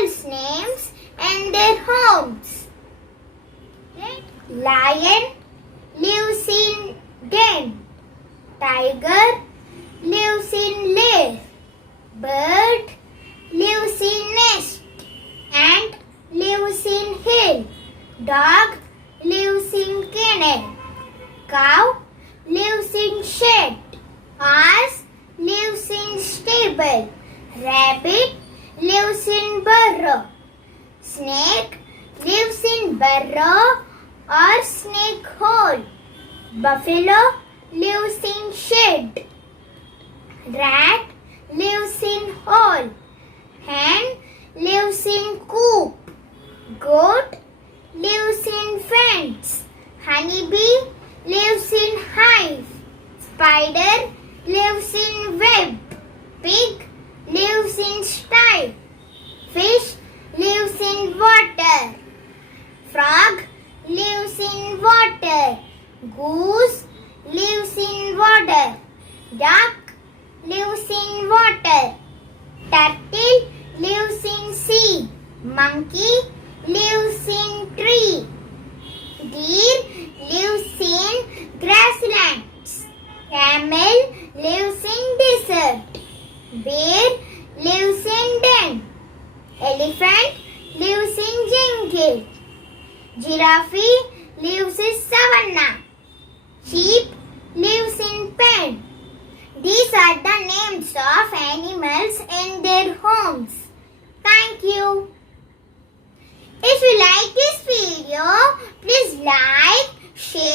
animals' names and their homes. Lion lives in den. Tiger lives in lair. Bird lives in nest. Ant lives in hill. Dog lives in kennel. Cow lives in shed. Horse lives in stable. Rabbit lives in burrow. Snake lives in burrow or snake hole. Buffalo lives in shed. Rat lives in hole. Hen lives in coop. Goat lives in fence. Honeybee lives in hive. Spider lives in web. Pig lives in sty. Fish lives in water. Frog lives in water. Goose lives in water. Duck lives in water. Turtle lives in sea. Monkey lives in tree. Deer lives in grasslands. Camel lives in desert. Bear lives in den. Elephant lives in jungle. Giraffe lives in savanna. Sheep lives in pen. These are the names of animals and their homes. Thank you. If you like this video, please like, share